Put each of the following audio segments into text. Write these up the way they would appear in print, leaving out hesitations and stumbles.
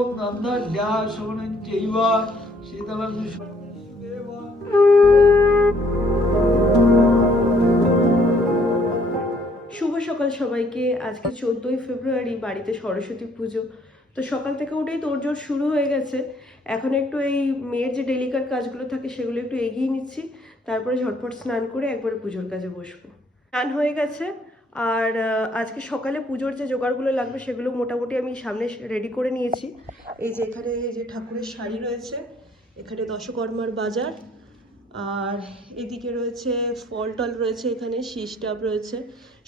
ওম গন্ধর্যা শোভনং চৈব শীতলং শুভ সকাল সবাইকে। আজকে 14ই ফেব্রুয়ারি, বাড়িতে সরস্বতী পুজো। তো সকাল থেকে উঠেই তোড়জোড় শুরু হয়ে গেছে। এখন একটু এই মেয়ের যে ডেলিকার কাজগুলো থাকে সেগুলো একটু এগিয়ে নিচ্ছি, তারপরে ঝটপট স্নান করে একবারে পুজোর কাজে বসবো। স্নান হয়ে গেছে, আর আজকে সকালে পুজোর যে জোগাড়গুলো লাগবে সেগুলো মোটামুটি আমি সামনে রেডি করে নিয়েছি। এই যে এখানে যে ঠাকুরের শাড়ি রয়েছে, এখানে দশকর্মার বাজার, আর এদিকে রয়েছে ফল টল রয়েছে, এখানে শীষ ডাব রয়েছে,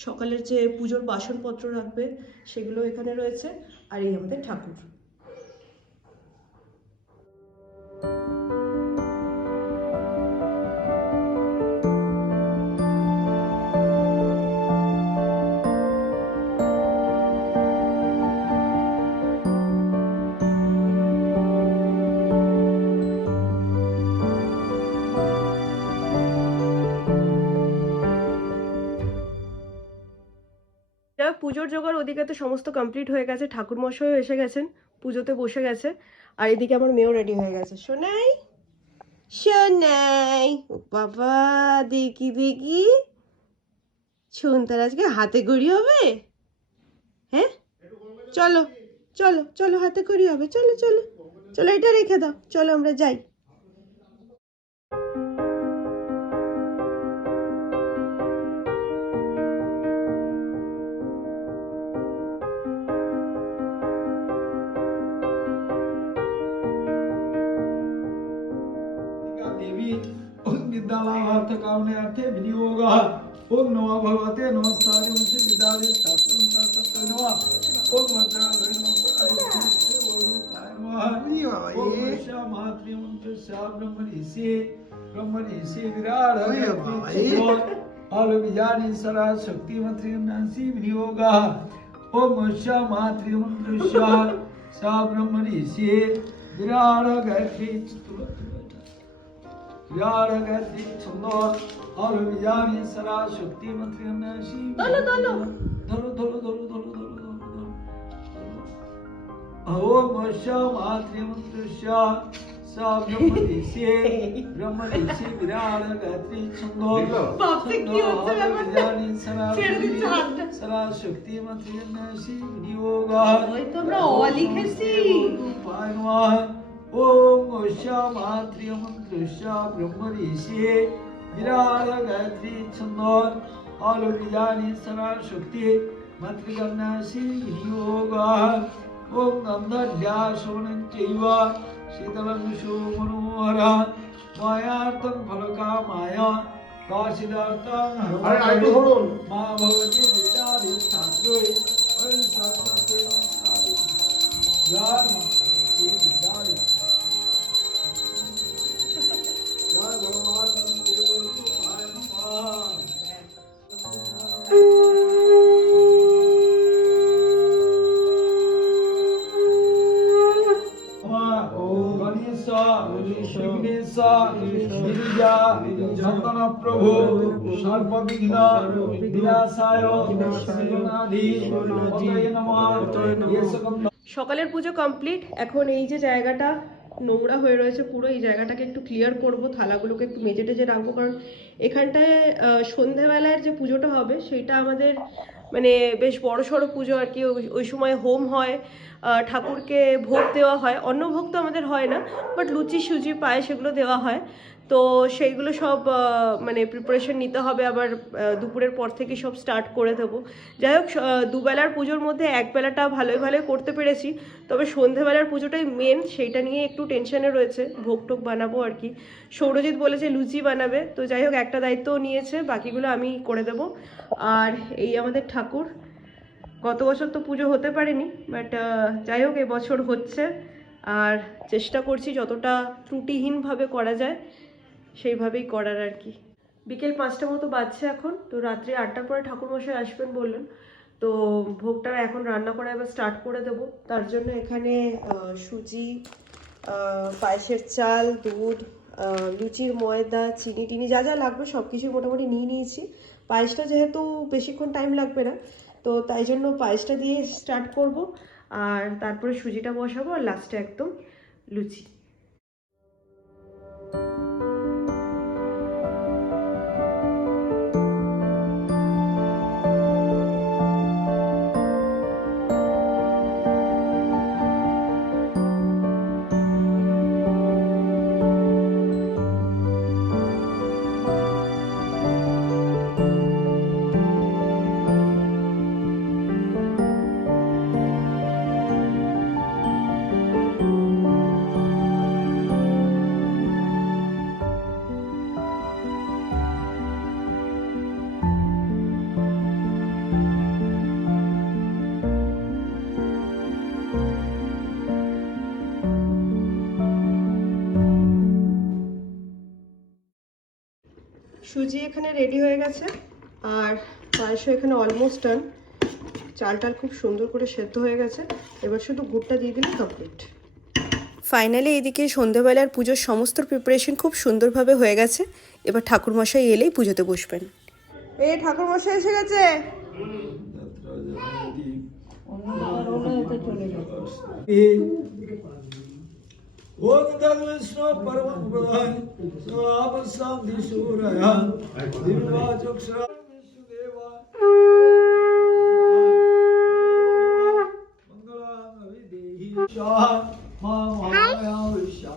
সকালের যে পুজোর বাসনপত্র রাখবে সেগুলো এখানে রয়েছে, আর এই আমাদের ঠাকুর। পুজোর জোগাড় ওদিকে তো সমস্ত কমপ্লিট হয়ে গেছে, ঠাকুর মশাইও এসে গেছেন, পুজোতে বসে গেছে, আর এদিকে আমার মেয়েও রেডি হয়ে গেছে। সোনাই সোনাই, ও বাবা, দেখি দেখি, তার আজকে হাতে ঘড়ি হবে? হ্যাঁ, চলো চলো চলো, হাতে ঘড়ি হবে, চলো চলো চলো, এটা রেখে দাও, চলো আমরা যাই। देवी ओम विद्यालाभार्थ कामने अर्थे विनियोगः ओम नमो भगवते नमस्ताय मुझे विद्यादे शास्त्रं तत्तत् नमः ओम वज्रालय नमस्ताय ओरूपाय नमः ओम श्यामात्रि मंत्र श्याम ब्रह्मणि से विराट आलो विजानि सरा शक्ति मंत्री नासी विनियोगः ओम श्यामात्रि मंत्र श्याम ब्रह्मणि से विराट गायत्री यारगति सुंदर और विजानी सरा शक्ति मंत्री नाशी दोलो दोलो धरो धरो धरो धरो धरो धरो ओम श्यामात्रि मंत्र श्याम सा ब्रह्मणि से विराट गायत्री सुंदर बाप से की होता है विजानी सरा शक्ति मंत्री नाशी विनियोगा ওই তো আমরা অ লিখেছি। ओम श्यामात्रि मंत्र श्याम ब्रह्मणि से विराट गायत्री छंदोर आलो विजानी सरा शक्ति मंत्र गन्नासी विनियोगा ओम गंधर्या शोभनं चैव शीतलं मनोहरा मायार्थं फलकामाया काशिदार्थं हरमं मा भवति विद्यादि शास्त्रोय वै शास्त्रोय नमस्कारः विद्यादि जय भगवान देवरूपाय नमः ओम गणेश विघ्नेश गिरिजा चंदन प्रभु सर्वविघ्न विनाशाय शिवनाधि पतये नमः ये सकम। সকালের পুজো কমপ্লিট। এখন এই যে জায়গাটা নোংরা হয়ে রয়েছে পুরো, এই জায়গাটাকে একটু ক্লিয়ার করব, থালাগুলোকে একটু মেজে টেজে রাখবো, কারণ এখানটায় সন্ধেবেলার যে পুজোটা হবে সেটা আমাদের মানে বেশ বড় সড়ো পুজো আর কি। ওই সময় হোম হয়, ঠাকুরকে ভোগ দেওয়া হয়, অন্নভোগ তো আমাদের হয় না, বাট লুচি সুজি পায়েস সেগুলো দেওয়া হয়। তো সেইগুলো সব মানে প্রিপারেশন নিতে হবে, আবার দুপুরের পর থেকে সব স্টার্ট করে দেবো। যাই হোক, দুবেলার পুজোর মধ্যে একবেলাটা ভালোই ভালোই করতে পেরেছি, তবে সন্ধেবেলার পুজোটাই মেন, সেইটা নিয়ে একটু টেনশনে রয়েছে। ভোগ টোগ বানাবো আর কি, সৌরজিৎ বলেছে লুচি বানাবে, তো যাই হোক একটা দায়িত্বও নিয়েছে, বাকিগুলো আমি করে দেবো। আর এই আমাদের ঠাকুর, গত বছর তো পুজো হতে পারেনি, বাট যাই হোক এবছর হচ্ছে, আর চেষ্টা করছি যতটা ত্রুটিহীনভাবে করা যায় সেইভাবেই করার আর কি। বিকেল 5টা মতো বাজছে এখন, তো রাত্রি 8টার পরে ঠাকুরমশাই আসবেন বললেন, তো ভোগটা এখন রান্না করা এবার স্টার্ট করে দেব। তার জন্য এখানে সুজি, পায়েসের চাল, দুধ, লুচির ময়দা, চিনি টিনি যা যা লাগবে সব কিছু মোটামুটি নিয়ে নিয়েছি। পায়েসটা যেহেতু বেশিক্ষণ টাইম লাগবে না, তো তাই জন্য পায়েসটা দিয়ে স্টার্ট করব। আর তারপরে সুজিটা বসাবো আর লাস্টে একদম লুচি। সুজি এখানে রেডি হয়ে গেছে আর পায়েসও এখানে অলমোস্ট ডান। চালটাল খুব সুন্দর করে সেদ্ধ হয়ে গেছে, এবার শুধু গুড়টা দিয়ে দিলে কমপ্লিট। ফাইনালি এইদিকে সন্ধেবেলার পুজোর সমস্ত প্রিপারেশন খুব সুন্দরভাবে হয়ে গেছে। এবার ঠাকুরমশাই এলেই পুজোতে বসবেন। এই ঠাকুরমশাই এসে গেছে। ओम तद्विष्णु परमं प्रधान स्वापशांति सूरया दिव्याचक्षुरा विष्णुदेवा मंगलां विदेहि शाह मा महाया विशा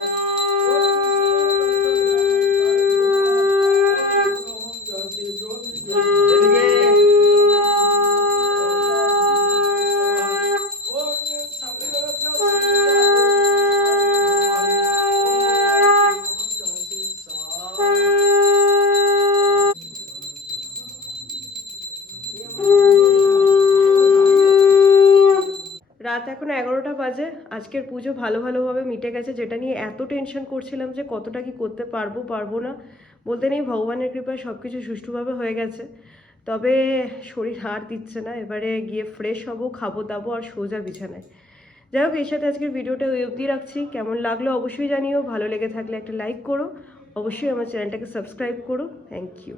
রাত এখন 11টা বাজে। আজকের পুজো ভালোভাবে মিটে গেছে, যেটা নিয়ে এত টেনশন করছিলাম যে কতটা কি করতে পারবো না বলতে নেই, ভগবানের কৃপায় সব কিছু সুষ্ঠুভাবে হয়ে গেছে। তবে শরীর আর দিচ্ছে না, এবারে গিয়ে ফ্রেশ হব, খাবো দাবো আর সোজা বিছানায়। যাই হোক, এর সাথে আজকের ভিডিওটা ওই অবধি রাখছি। কেমন লাগলো অবশ্যই জানিও, ভালো লেগে থাকলে একটা লাইক করো, অবশ্যই আমার চ্যানেলটাকে সাবস্ক্রাইব করো। Thank you.